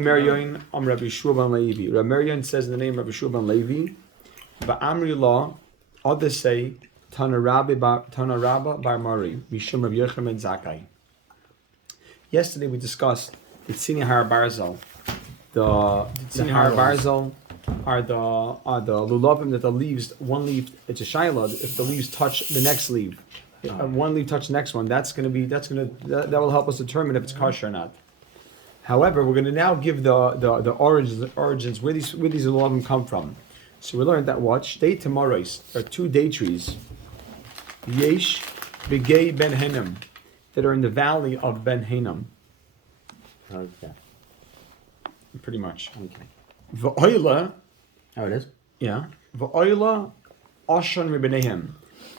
Meryon Rabbi Shua ben Levi. Rabbi Meryon says in the name of Rabbi Shua ben Levi, Ba'amri law, others say, Tana Rabba bar Mari, Mishum Rabbi Yochanan ben Zakkai. Yesterday we discussed the Tzini Har Barzel. The Tzini Har Barzel are the lulavim that the leaves, one leaf, it's a shaila, if the leaves touch the next leaf, one leaf touch the next one, that will help us determine if it's kosher or not. However, we're going to now give the origins where these lulavim come from. So we learned that what shtei tamaros are two date trees, yesh begay ben Hinnom, that are in the valley of Ben Hinnom. Okay. Pretty much. Okay. V'oila. Oh, it is? Yeah. V'oila ashon mibenehem,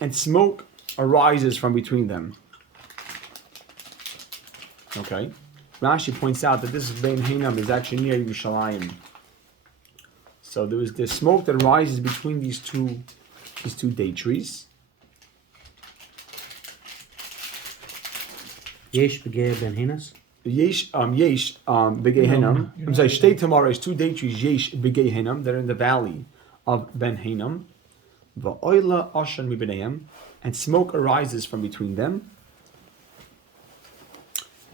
and smoke arises from between them. Okay. Rashi points out that this Ben Hinnom is actually near Yerushalayim. So there's smoke that rises between these two date trees. Yesh begay ben Hinnas? Yesh begay Hinnom. I'm sorry, shtei tamara is two date trees. Yesh begay Hinnom. They're in the valley of Ben Hinnom. Va'oila ashan mibenehem, and smoke arises from between them.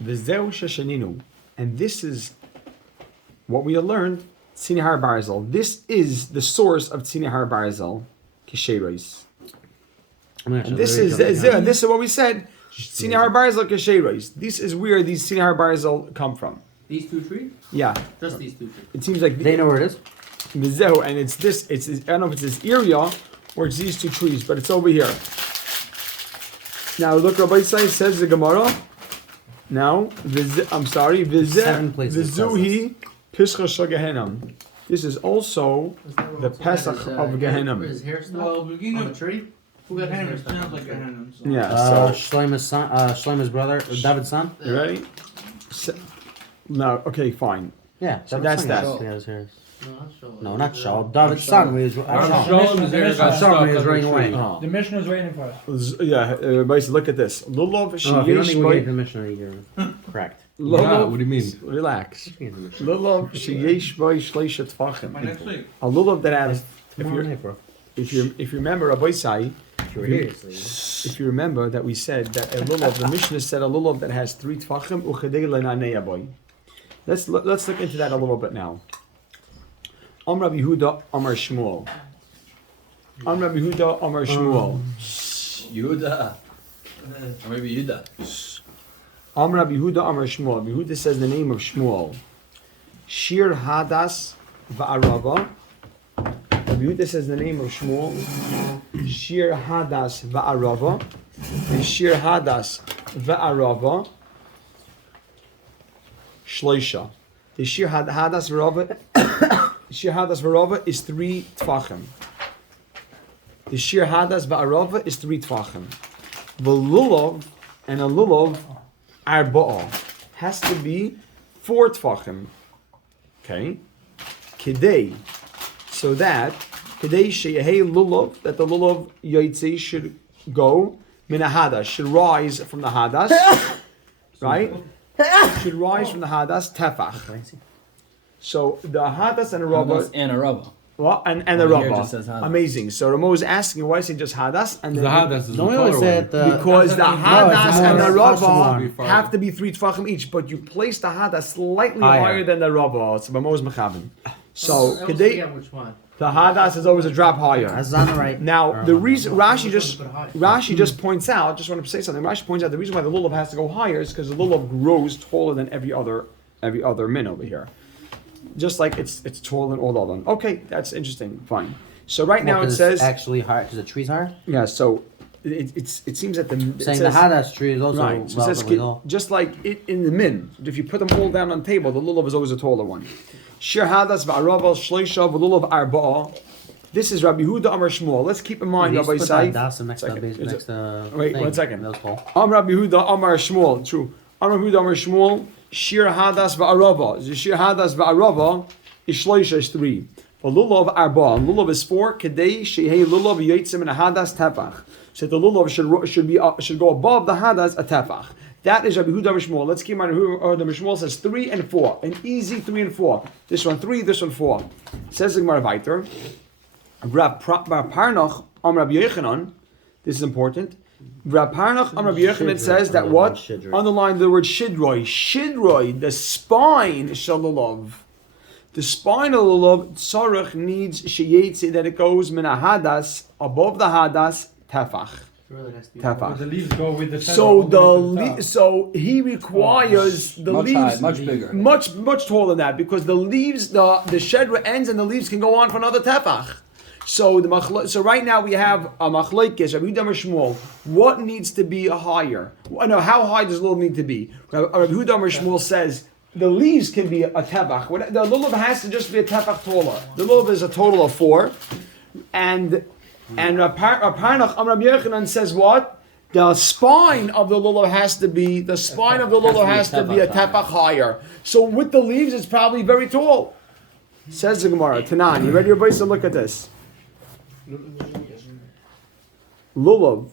V'zeu sheshaninu, and this is what we have learned. Tzini Har Barzel. This is the source of Tzini Har Barzel, Kesheros. And this is what we said. Tzini Har Barzel Kesheros. This is where these Tzini Har Barzel come from. These two trees? Yeah. Just these two trees. It seems like They know where it is? V'zeu, and it's this. I don't know if it's this area or it's these two trees, but it's over here. Now look, Rabbi Isai says the Gemara. Now, Vizuhi Pischa Gehenna. This is also the Pesach of Gehenna. His hair on the tree? Who got Gehenna? Sounds like Gehenna. So. Yeah, Shlomo's brother, David's son? You ready? No, okay, fine. Yeah, so David's that's son. that. No, not Shaul. David's son is running away. The mission is waiting for us. Yeah, everybody, look at this. Lulav if you don't think we're getting permission, you're correct. Lulav, what do you mean? Relax. Lulav sheyesh boy shleisha tfachim. A lulav that has, if you remember, Rabbi Isai, if you remember that we said that a lulav, the Mishnah said a lulav that has 3 tfachim uchedei lenanei boy. Let's look into that a little bit now. Amar Yehuda, Amar Shmuel. Amar Yehuda, Amar Shmuel. Yehuda. Or maybe Yehuda. Amar Yehuda, Amar Shmuel. Yehuda says the name of Shmuel. Shir Hadas Va'arava. Yehuda says the name of Shmuel. Shir Hadas Va'arava. And Shir Hadas Va'arava. Shloisha. The Shir Hadas Va'arava. Shir Hadas V'arava is 3 tfachim. The Shir Hadas V'arava is 3 tfachim. The lulav and a lulav arba'a has to be 4 tfachim. Okay? Kedei. So that Kedei sheyehei lulav, that the lulav yaitzi should go min hadas, should rise from the hadas. Right? Should rise from the hadas tefach. So the hadas and a rabba. And a rabba. Well, and the rabba. Amazing. So Ramo is asking why is it just hadas? And the hadas is the because the hadas and the rabba have to be 3 tfachim each, but you place the hadas slightly higher than the rabba. It's Ramo is mechaben. So which one? The hadas is always a drop higher. That's on the right. Now the reason Rashi just points out, just want to say something. Rashi points out the reason why the lulav has to go higher is because the lulav grows taller than every other min over here. Just like it's taller than all of them. Okay, that's interesting. Fine. So right now it says actually higher because the tree's higher. Yeah. So it seems that the hadas tree is also right. So it says, just like it in the min. If you put them all down on the table, the lulav is always a taller one. Shir hadas va'arava shleisha v'lulav arba'a. This is Rabbi Yehuda Amar Shmuel. Let's keep in mind, Rabbi Isai. Wait, 1 second. Rabbi Yehuda Amar Shmuel. True. Amar Yehuda Amar Shmuel. Shir hadas va'arava. The shir hadas va'arava is shleisha is 3. Lulav arba. Lulav is 4. Kedei shehei lulav yotzim in a hadas tefach. So the lulav should go above the hadas a tefach. That is Rabbi Huda Mishmuel. Let's keep in mind who the Mishmuel says 3 and 4. An easy 3 and 4. This one 3, this one 4. Says the Gemara weiter. Rab Parnach Rabbi Yochanan. This is important. Rab Parnach Rabbi Yochanan says that what? Underline the word shidroi. Shidroi, the spine shalalav. The spine of the lulav, tzarech needs sheyetzi, that it goes min hadas, above the hadas, tefach. But the leaves go with the feather. So he requires the much leaves high, much bigger. much taller than that, because the leaves, the shedra ends and the leaves can go on for another tefach. So right now we have a machlokes, Rabbi Huda Shmuel. What needs to be higher? No, how high does lulav need to be? Rabbi Huda Shmuel says the leaves can be a tefach. The lulav has to just be a tefach taller. The lulav is a total of 4, and Parnach Rabbi Yochanan says what? The spine of the lulav has to be a tefach higher. So with the leaves, it's probably very tall. Says the Gemara. Tanan, you ready, everybody? So look at this. Lulav.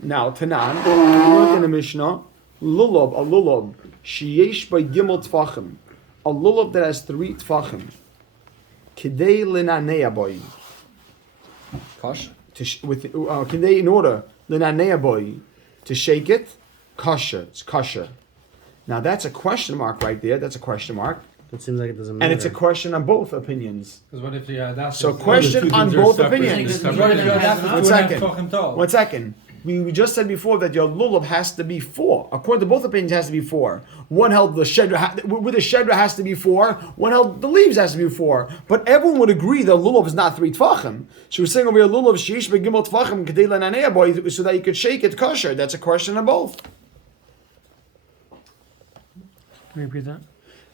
Now, Tanan, look in the Mishnah. Lulav, a lulav. Sheyesh by gimel tfachim. A lulav that has 3 tfachim. Kidei linanea boy. Kosh. Kidei in order linanea boy to shake it. Kosher. It's kosher. Now that's a question mark right there. That's a question mark. It seems like it doesn't matter. And it's a question on both opinions. Because what if the Hadassah? So question on both opinions. What if the Hadassah is 2.5 tefachim tall? 1 second. We just said before that your lulav has to be 4. According to both opinions, it has to be 4. One held the shedra, with the shedra has to be 4. One held the leaves has to be 4. But everyone would agree that lulav is not 3 tefachim. So we're saying over here lulav sheish begimel tefachim kedei lananea boy, so that you could shake it kosher. That's a question on both. Can you repeat that?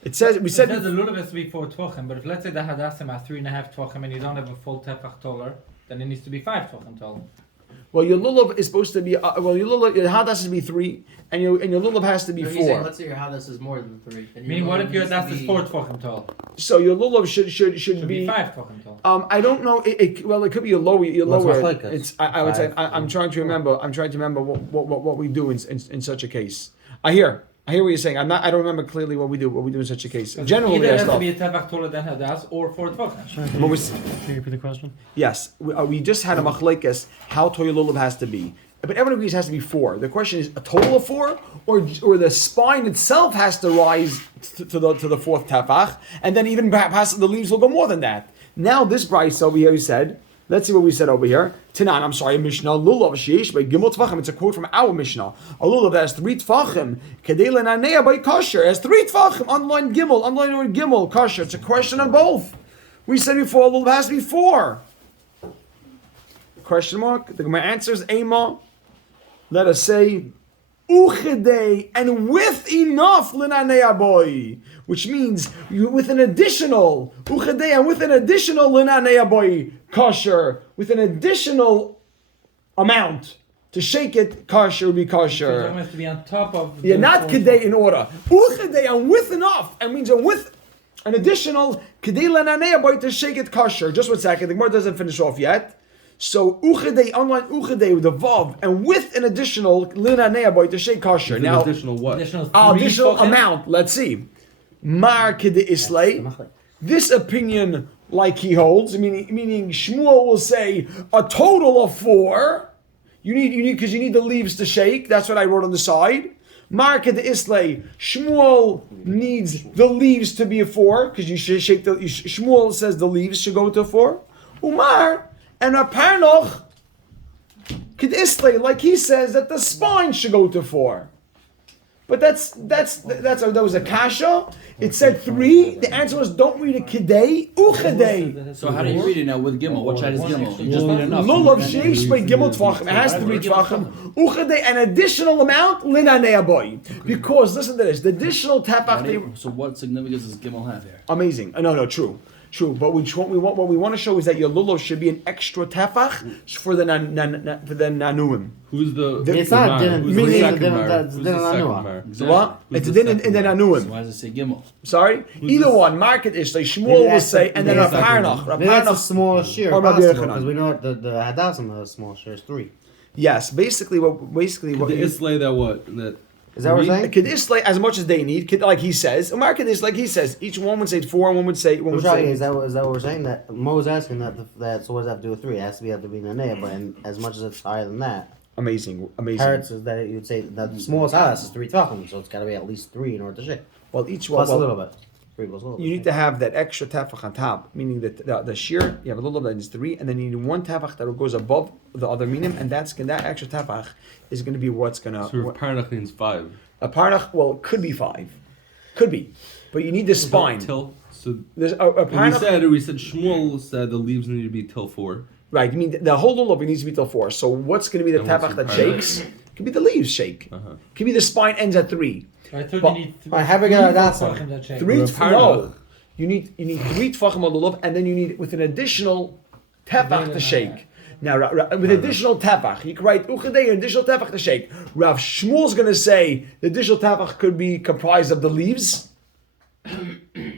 It says we said the lulav has to be 4 tefachim, but if let's say the Hadassah are 3.5 tefachim and you don't have a full tefach taller, then it needs to be 5 tefachim tall. well, your lulav is supposed to be your lulav, your hadas has to be 3, and your lulav has to be 4. Let's say your hadas is more than 3. Meaning, what if your Hadassah is 4 tefachim tall? So your lulav should be 5 tefachim tall. I don't know. It could be your lower. Like it's. I would say. I'm trying to remember. I'm trying to remember what we do in such a case. I hear what you're saying. I don't remember clearly what we do in such a case. Generally, either has to be a tefach taller than Hadass or 4 tefachim. Can you repeat the question? Yes, we just had a machlekes how tall your lulav has to be, but everyone agrees it has to be 4. The question is a total of 4, or the spine itself has to rise to the 4th tefach, and then even perhaps the leaves will go more than that. Now this Bryce over here, he said. Let's see what we said over here. Tanan, I'm sorry, Mishnah. Lulav sheish by gimel tefachim. It's a quote from our Mishnah. A lulav that has 3 tefachim. Kedei lenanea by kosher. It has 3 tefachim. Underline gimel. Underline the word gimel. Kosher. It's a question on both. We said before, a lulav has to be 4. Question mark. The Gemara answers Ema. Let us say uchedei, and with enough linanea boy, which means with an additional uchedei, and with an additional linanea boy kosher, with an additional amount to shake it, kosher would be kosher. So it has to be on top of. Yeah, not kedei in order. Uchedei, and with enough, and means with an additional kedei linanea boy to shake it kosher. Just 1 second. The Gemara doesn't finish off yet. So uchedei, unlike uchedei with the vav, and with an additional linanea boy to shake kosher. Now additional what? Additional amount. Let's see. Mar kedei islay. This opinion, like he holds, meaning Shmuel will say a total of 4. You need because you need the leaves to shake. That's what I wrote on the side. Mar kedei islay. Shmuel needs the leaves to be a 4 because you should shake the. Shmuel says the leaves should go to 4. Umar. And Parnoch Kedisle, like he says that the spine should go to 4. But that was a kasha. It said 3. The answer was don't read a kidei, uchedei. So how do you read it now with gimel? What side is gimel? You just need enough. Lulav sheish by gimel tvachim. It has 3 tvachim. Uchedei, an additional amount linanea boy. Because listen to this, the additional tefach. So what significance does gimel have here? Amazing. No, true. But what we want to show is that your lulav should be an extra tefach for the nanuim. Who's the? It's not din. Who's the second That's din So what? It's din in the nanuim. So why does it say gimel? Sorry, either one. Market is like Shmuel will say, and then a Parnach. Maybe that's a small share or Rabbi possible Yochanan. because we know the Hadassah has small shares 3. Yes, basically what The Islay that what? That Is that what we're saying? Kedisle as much as they need, like he says. Umar Kedis, like he says. Each one would say 4, one would say. Is that what we're saying? That Mo was asking that. So what does that have to do with 3? It has to be Nanea, but as much as it's higher than that. Amazing. Parrots is that you'd say that the smallest house is 3 tvachim, so it's got to be at least 3 in order to shake. Well, each Plus one. a little bit. 3 plus a little bit. You need to have that extra tefach on top, meaning that the shear, you have a little bit that is 3, and then you need 1 tefach that goes above the other minim, and that extra tefach is going to be what's going to. So parnach means 5. A parnach, well, it could be 5, could be, but you need the spine. Till so. There's a And we said Shmuel said the leaves need to be till 4. Right, I mean the whole lulav needs to be till 4. So what's going to be the And what's tefach the that parach? shakes? It could be the leaves shake. Could be the spine ends at 3. I thought But- you need Alright, have we got that tefachim one? that shake. 3 Or a no. parach. You need 3 tefachim on the lulav, and then you need with an additional tefach to shake. Now, with additional tefach, you can write uchadei an additional tefach to shake. Rav Shmuel's going to say the additional tefach could be comprised of the leaves,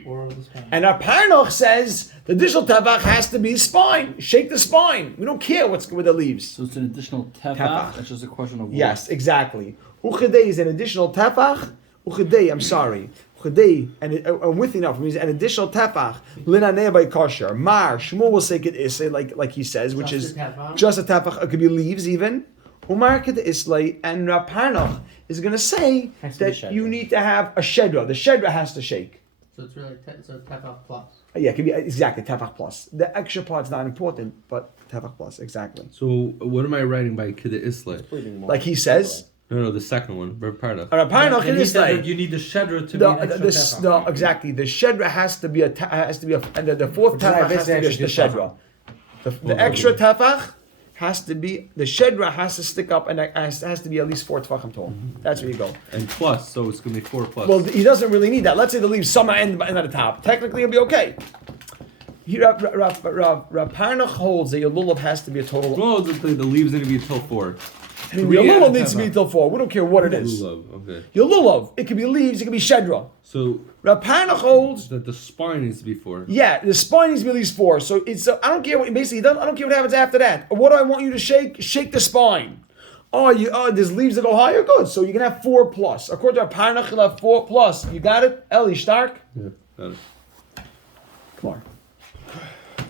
Or the spine. and our Parnoch says the additional tefach has to be spine. Shake the spine. We don't care what's with the leaves. So it's an additional tefach. Tefach. That's just a question of what? Yes, exactly. Uchadei is an additional tefach. Uchadei, I'm sorry. Uchadei, and I'm with you now. It means an additional tefach. Linaneh by kosher. Mar, Shmuel will say it is like he says, which Just is a tefach? just a tefach. It could be leaves even. Umar kid islay, and Rapanach is going to say Has to be that shedra. you need to have a shedra. The shedra has to shake. So it's really so tefach plus. Yeah, it could be exactly tefach plus. The extra part's not important, but tefach plus exactly. So what am I writing by Kidda Isle? Like he says, No, the second one. Parach. Rapanach And in he said islay. that you need the shedra to be an extra tefach. Exactly. The shedra has to be and the fourth Which is tefach why has to be basically the shedra. The extra tefach has to be the shedra has to stick up and it has to be at least 4 tefachim tall. That's where you go. And plus, so it's gonna be 4 plus. Well, he doesn't really need that. Let's say the leaves somewhere end at the top. Technically, it'll be okay. Rav Parnach holds that your lulav has to be a total. well, the leaves need to be till 4. Your 3 lulav and needs to be tefach. till 4. We don't care what it is. Lulav, okay. Your lulav, it could be leaves, it could be shedra. So Rav Parnach holds. that the spine needs to be 4. Yeah, the spine needs to be at least 4. So it's I don't care what basically I don't care what happens after that. What do I want you to shake? Shake the spine. There's leaves that go higher. Good. So you can have 4 plus. According to our Parnach, you'll have 4 plus. You got it, Eli Stark. Yeah, got it. Come on.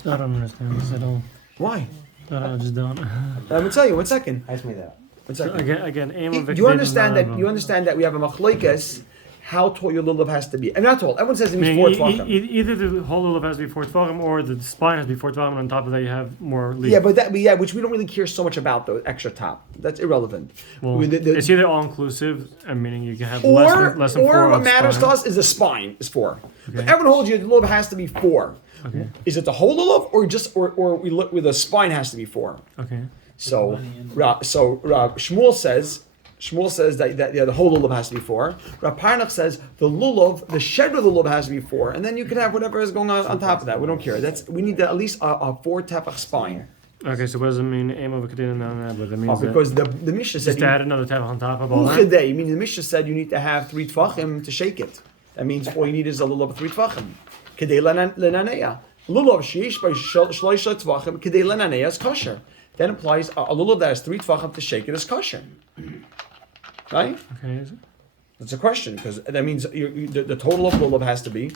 I don't understand this at all. Why? I just don't. I'm gonna tell you. 1 second. Ask me that. 1 So second. again, aim of Do you understand that? You understand that we have a machlekes how tall your lulav has to be, and not tall. Everyone says it means 4 tvachim. Either the whole lulav has to be 4 tvachim or the spine has to be 4 tvachim, and on top of that you have more leaves. Yeah, which we don't really care so much about the extra top. That's irrelevant. Well, it's either all inclusive, meaning you can have less than 4 or what on matters to spine. us is the spine is 4. But Okay. everyone holds you the lulav has to be 4. Okay. Is it the whole lulav or we look with the spine has to be 4? Okay. So Shmuel says that the whole lulav has to be 4. Rav Parnach says the lulav, the shedra of the lulav has to be 4, and then you can have whatever is going on top of that. We don't care. We need at least a 4 tefach spine. Okay, so what does it mean? Aim of a kedina, no, but that means Because the Mishnah said just to add another tefach on top of all that. Uchedei, meaning the Mishnah said you need to have 3 tefachim to shake it. That means all you need is a lulav of 3 tefachim. Kedei lenaneya. Lulav sheish by shloisha tefachim. Kedei lenaneya is kosher. That implies a lulav that has 3 tefachim to shake it is kosher. Right? Okay. Is it? That's a question because that means the total of lulav has to be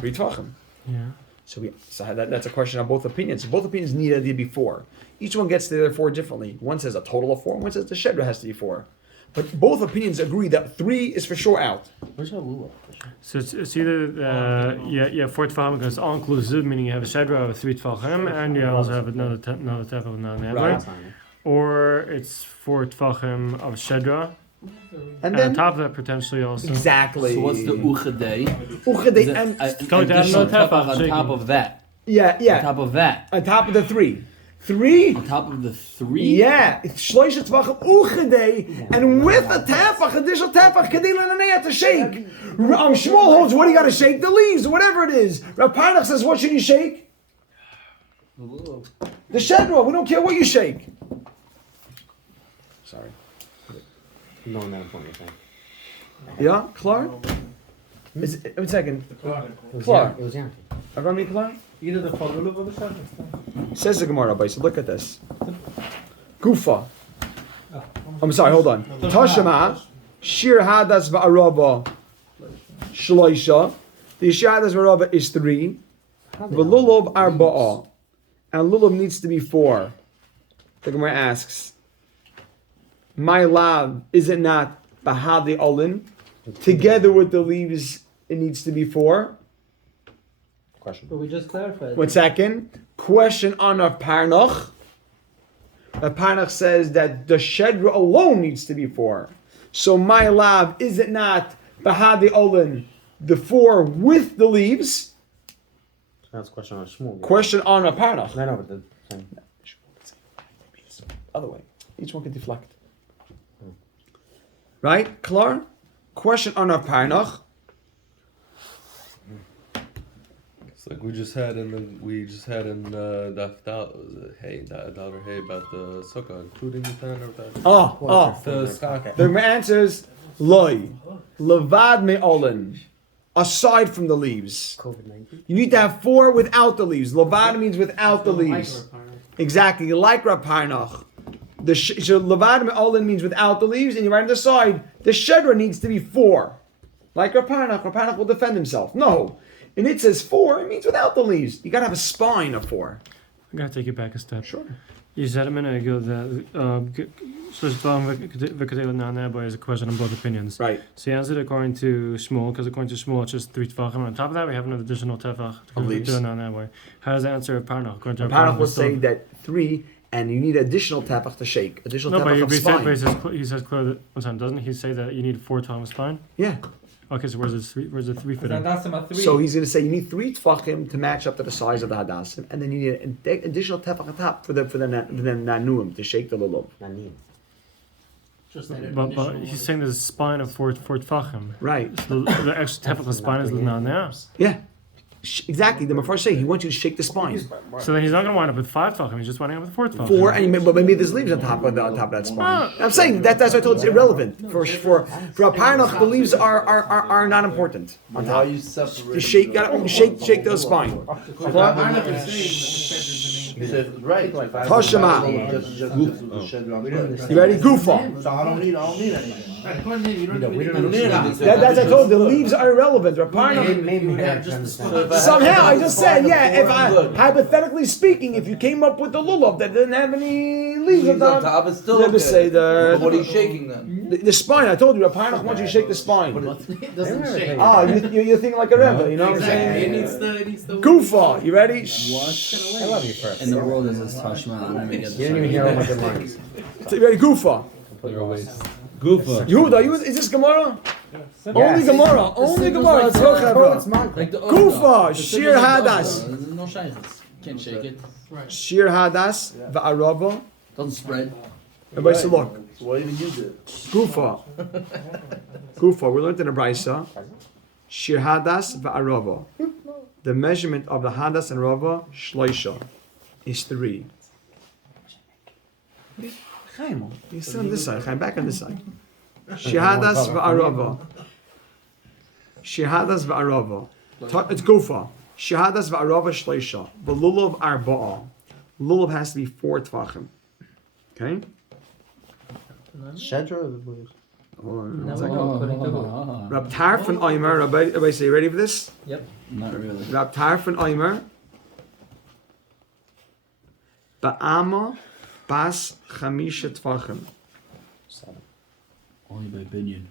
3 tefachim. Yeah. So that's a question on both opinions. Both opinions need to be 4. Each one gets the other 4 differently. One says a total of 4. One says the shedra has to be 4. But both opinions agree that 3 is for sure out. Where's your lulav? So it's either 4 tefachim because it's all inclusive, meaning you have a shedra of 3 tefachim, and you also have another tefach of another Right. or it's 4 tefachim of shedra, And and then on top of that potentially also. exactly. So what's the uchadei? Uchedei Is it and Call it additional tefach, tefach on shaking. top of that. yeah. On top of that. On top of the 3. 3? On top of the 3. Yeah. It's shloisha tvachim uchedei, and with a tefach, additional tefach, kedei lenanei to shake. Shmuel holds, what do you got to shake? The leaves, or whatever it is. Rav Parnach says, what should you shake? The shedra. We don't care what you shake. Sorry. Knowing that point, you're saying. Yeah, Clark? Is it, 1 second. It Clark. was Yankee. Avrami Clark? Either the full lulav or the shedra. Says the Gemara, Rabbi, so look at this. Gufa. I'm sorry, hold on. Tashema. Shir hadas va'arava shloisha. The shir hadas va'arava is 3. V'lulav arba'a. And lulav needs to be 4. The Gemara asks, my lav, is it not bahadi olin? Together with the leaves, it needs to be 4. Question. But we just clarified. 1 second. Question on Rav Parnach. Rav Parnach says that the shedra alone needs to be 4. So my lav, is it not bahadi olin, the 4 with the leaves? That's a question on Shmuel. Question on Rav Parnach. No, but the same. Other way. Each one can deflect. Right? Klar? Question on Rav Parnach. It's like we just had in Daf Hey Dollar Hey about the sukkah, including the ten of that. The answer is loy. Levad me'olin. Aside from the leaves. COVID-19. You need to have 4 without the leaves. Levad means without the leaves. Exactly, like Rav Parnach. So Levad me'olin means without the leaves, and you write on the side, the shedra needs to be 4. Like Rav Parnach. Rav Parnach will defend himself. No. And it says 4, it means without the leaves. You gotta have a spine of 4. I gotta take it back a step. Sure. Je zei me ago that is a question on both opinions. Right. So he answered according to Shmuel, because according to Shmuel it's just 3 tefachim. On top of that, we have another additional tefach to leaves. do it that way. How does that answer of Parnach? According to Parnach will say that 3, and you need additional tefach to shake. Additional no, but tefach of spine. he says clearly that, doesn't he say that you need 4 times spine? Yeah. Okay, so where's the 3 fit in? So he's going to say you need 3 tefachim to match up to the size of the hadassim, and then you need an additional tefach on top for the nanuim to shake the lulav. Nanim. Just that But initial he's one. saying there's a spine of 4 tefachim. Right. The extra tefach of spine is not there. Yeah. Exactly. The Mepharsh say he wants you to shake the spine. So then he's not going to wind up with 5 tefachim. He's just winding up with 4 tefachim. 4, but maybe there's leaves on top of that spine. I'm saying that's why I told you it's irrelevant. For a Parnach, the leaves are not important. On top. You shake those spine. Right. Tashema. You ready? Gufa. So I don't need anything. That's I told you, the leaves are irrelevant. Somehow I just said, if hypothetically speaking, if you came up with the lulav that didn't have any leaves on top, It's still never say But what are you shaking then? the spine. I told you, Parnach wants you to shake the spine. It doesn't shake. You're thinking like a rebbe, you know what I'm Exactly. saying? It needs the Gufa, you ready? I love you first. In the world is this Tashma. I never get You didn't even hear all my good lines. You ready? Gufa. Gufa. Yehuda, is this Gemara? Only Gemara. Only Gemara. Let's go, Chevra. Like the Gufa, Shir Hadas. There's no shaykhs. Can't shake it. Shir Hadas, Va'arava. Doesn't spread. Everybody say, look. So why even use it? Gufa. Gufa, we learned in the Brisa. Shir Hadas, Va'arava. The measurement of the Hadas and Rava, Shloisha, is 3. Chaim, you sit on this side. Chaim, back on this side. Shahadas va'arava. Shahadas va'arava. It's Gufa. Shahadas va'arava shleisha. The lulav arba'a. Lulav has to be 4 tvachim. Okay? Shedra or the blues? Rab Tarf and Oimer. Everybody say, you ready for this? Yep. Not really. Rab Tarf and Oimer. Ba'ama bas chamisha tvachim. Only by Binyan.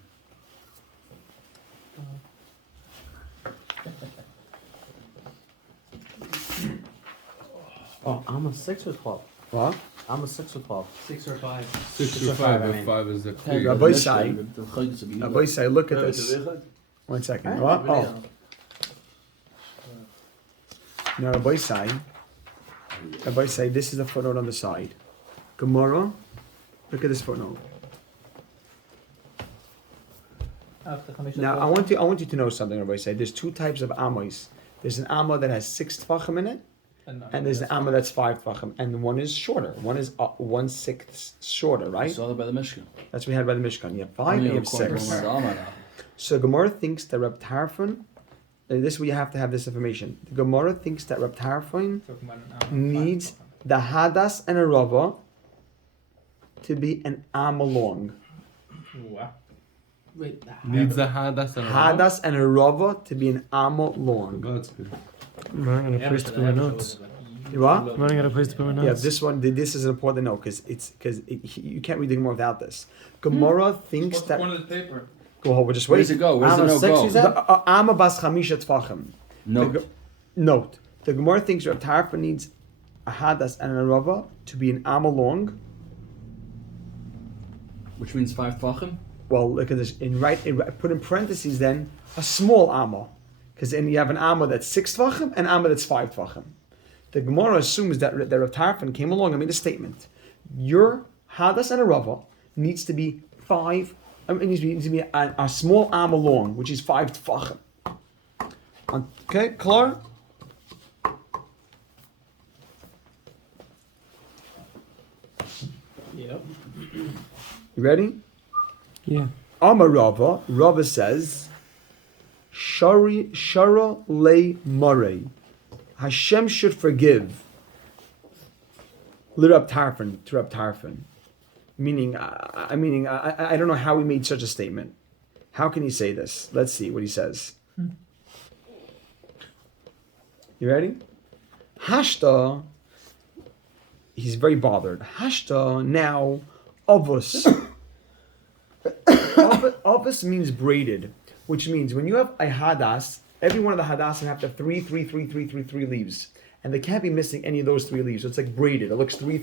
Oh, I'm a 6 or 12. What? I'm a 6 or 12. 6 or 5. 6 or or 5, 5, I but mean. 5 is the Hey, clear. Rabbi Sai. Rabbi Rabbi say, look at this. 1 second. What? Oh. Now, Rabbi say, this is the footnote on the side. Gemara, look at this footnote. Now, I want you to know something, Rabbi say. There's 2 types of amos. There's an amma that has 6 tvachim in it, and there's an amma that's 5 tvachim, and one is shorter. One is 1/6 shorter, right? Saw that by the Mishkan. That's what we had by the Mishkan. You have 5, you have 6. Only So Gemara thinks that Reb Tarfon, this is where you have to have this information. The Gemara thinks that Reb Tarfon needs the Hadas and a Rava to be an amma long. Wow. Wait, Needs a hadas and a Hadas and a rava to be an amma long. That's good. I'm running out of place to put my notes. You what? I'm running out of place to put my Yeah, notes. this is an important note because you can't read the Gemara without this. Gemara thinks that. of the paper? Go ahead, we'll just Where wait. does it go? Where does the Amma note 6, go? you said? Amma bas chamisha tfachim. No. Note. The Gemara thinks Rav Tarfa needs a hadas and a rava to be an amma long. Which means 5 tvachim? Well, look at this. Put in parentheses then a small amma, because then you have an amma that's 6 tvachim and amma that's 5 tvachim. The Gemara assumes that Rav Tarfon came along and made a statement. Your hadas and a rava needs to be 5. It needs to be a small amma long, which is 5 tvachim. Okay, clear? Yep. You ready? Yeah. Amar Rava says, Shara le mare. Hashem should forgive. To Rab Tarfon. Meaning, I don't know how he made such a statement. How can he say this? Let's see what he says. You ready? Hashta, he's very bothered. Hashta, now, avus. Avus means braided, which means when you have a hadas, every one of the hadasim have to have 3 leaves. And they can't be missing any of those 3 leaves. So it's like braided. It looks 3.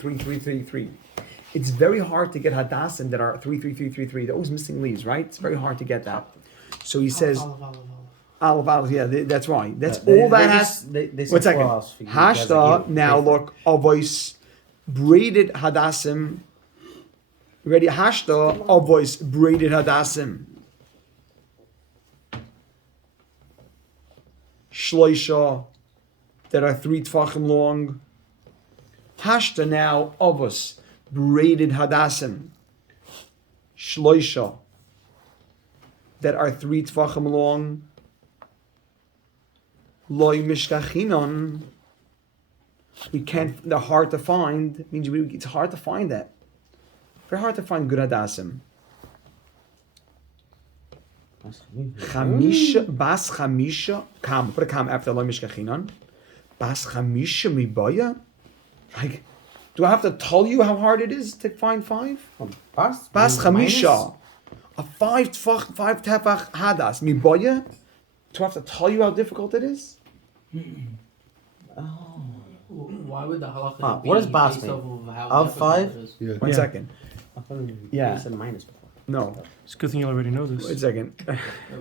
It's very hard to get hadasim that are 3. They're always missing leaves, right? It's very hard to get that. So he says, olive, yeah, that's why. That's all that has. They 1 second. Hashta, now look, avos, braided hadasim. Ready? Hashta, avos, braided hadasim. Shloisha, that are 3 tfachim long. Hashta now, avos, braided hadasim. Shloisha, that are 3 tfachim long. Loi mishkachinon. We can't. They're hard to find. Means it's hard to find that. Very hard to find good hadasim. Chamisha bas chamisha kam. Put a kam after loi mishkachinon. Bas chamisha mibaya. Like, do I have to tell you how hard it is to find 5? Bas chamisha, a 5 tefach hadas mibaya. Do I have to tell you how difficult it is? Why would the halacha be what does bas based mean? off of how Of difficult 5? it is? Yeah. One second. Yeah. You said minus before. No. It's a good thing you already know this. Wait a second.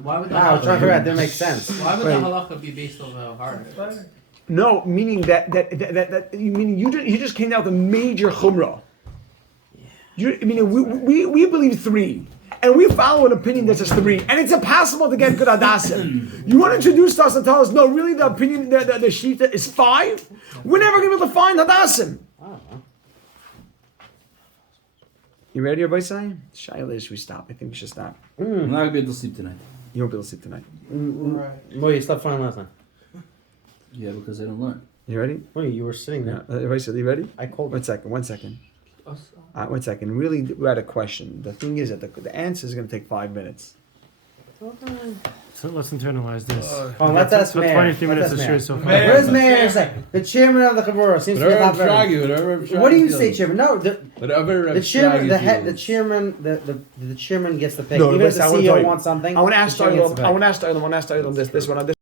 Why would the I was trying to figure out halacha that makes sense. Why would Wait. the halacha be based off how hard it is? No, meaning that you meaning you just came down with a major chumrah. We believe 3, and we follow an opinion that says 3, and it's impossible to get good hadasim. You want to introduce us and tell us no, really the opinion the shita is 5? We're never going to be able to find hadasim. You ready, everybody? Say, Shaila, we stop? I think we should stop. I'm not gonna be able to sleep tonight. You won't be able to sleep tonight. Well, you stopped flying last night. Yeah, because I don't learn. You ready? Well, you were sitting Yeah. there. Everybody said, you ready? I called you. 1 second. 1 second. 1 second. Really, we're at a question. The thing is that the answer is going to take 5 minutes. So let's internalize this. Oh, let's ask That's Mayor. 23 minutes Let's of ask share Mayor. so far. Where's Mayor? The chairman of the Chavura seems to be Whatever top I'm very. trying, whatever I'm What do you trying say, to chairman? No, Whatever the chairman, the head, the feels. chairman, the chairman gets the pick. No, Even if listen, the I wanna tell CEO you. wants something, I want to ask the chairman gets Oilam. the I pick. want to ask Oilam this one.